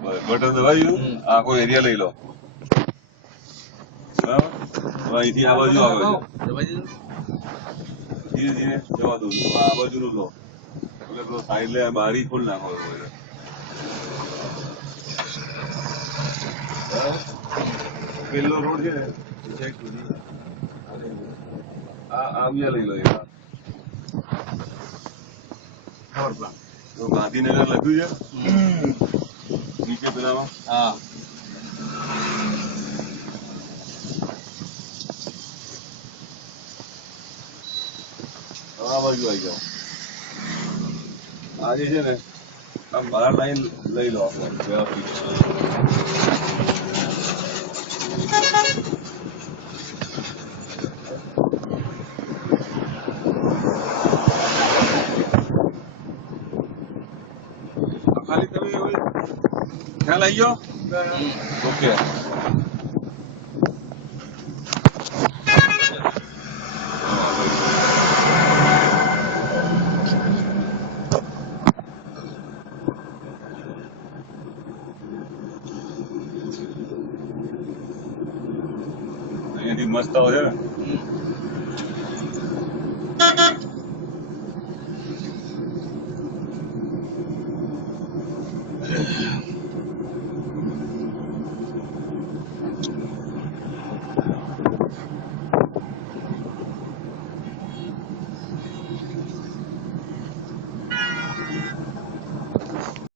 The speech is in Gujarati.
બટન દબાવ્યું આખો એરિયા લઈ લો બરાબર હવે અહીંથી આ બાજુ આવે છે ધીરે ધીરે જવા દઉં છું આ બાજુનું લો એટલે પેલો સાઈડ લે બારી ખોલ નાખો બરાબર પેલો રોડ છે ને સાઈડ સુધી આ બી લઈ લો ગાંધીનગર લખ્યું છે નીચે પેલામાં હા આ બાજુ આવી જાઓ આ જે છે ને આમ બહાર લાઈન લઈ લો આપણે વ્યવસ્થિત ખાલી તમે ખ્યાલ આવી ગયો ઓકે અહીંયાથી મસ્ત આવે છે ને